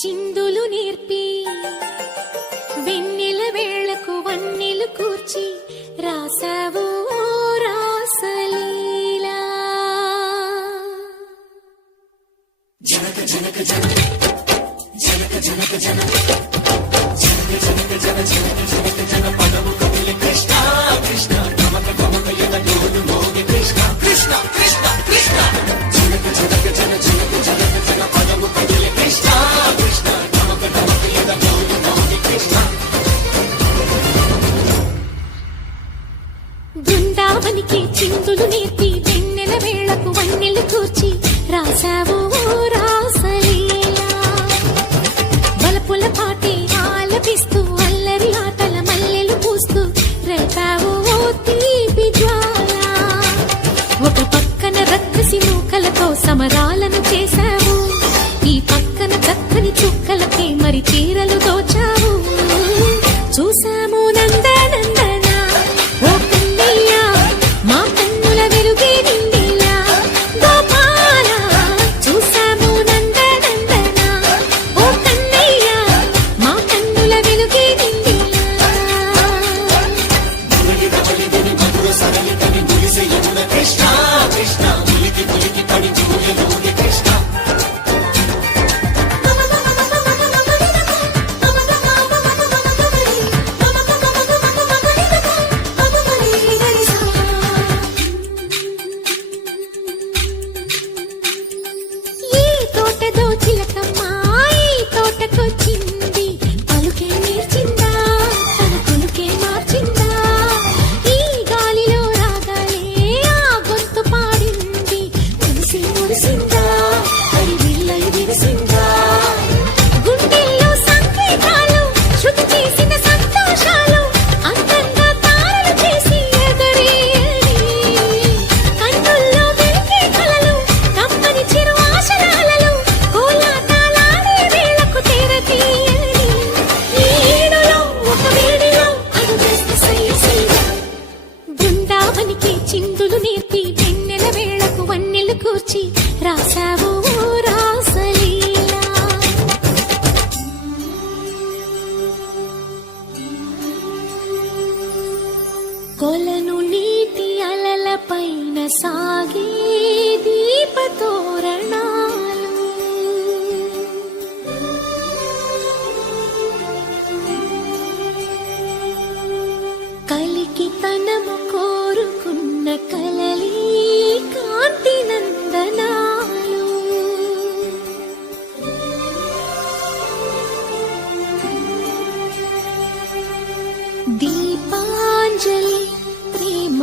చిందులు నేర్పి వెన్నెల వేళకు వన్నెలు కూర్చి రాసావు రాసలీలా. జనక జనక జన జనక జనక జన జనక జనక జన జనక జనక జన పదము కదిలి కృష్ణ కృష్ణ గమక గమక ఎదగోలు మోగి కృష్ణ కృష్ణ కృష్ణ కృష్ణ జనక జనక జన జనక జనక జన పదము కదిలి కృష్ణ కృష్ణ గమక గమక ఎదగోలు మోగి కృష్ణ. బృందావనికి చిందులు నేర్పి వెన్నెల వేళకు వన్నెలు కూర్చి రాసావు రాసలీలా. బలపుల పాటే ఆలపిస్తూ అల్లరి ఆటల మల్లెలు పూస్తూ రేపావు తీపి జ్వాల. ఒక పక్కన రక్కసి మూకలతో సమరాలను చేశావు, ఈ పక్కన చక్కని చుక్కలకే మరి చీరలు దోచావు. చూసాము నందనందన ఓ కన్నయ్య మా కన్నుల వెలుగే నిండిలా. గోపాల చూసాము నందనందన ఓ కన్నయ్య మా కన్నుల వెలుగే నిండిలా. కృష్ణ కృష్ణ ములికి ములికి పడి జూయలోని కృష్ణ. చిందులు నేర్పి వెన్నెల వేళకు వన్నెలు కూర్చి రాసావు రాసలీలా. కొలను నీటి అలల పైన సాగే దీపతోరణాలు, కలికి తనము కోరుకున్న కలలి కాంతి నందనాలు. దీపాంజలి ప్రేమ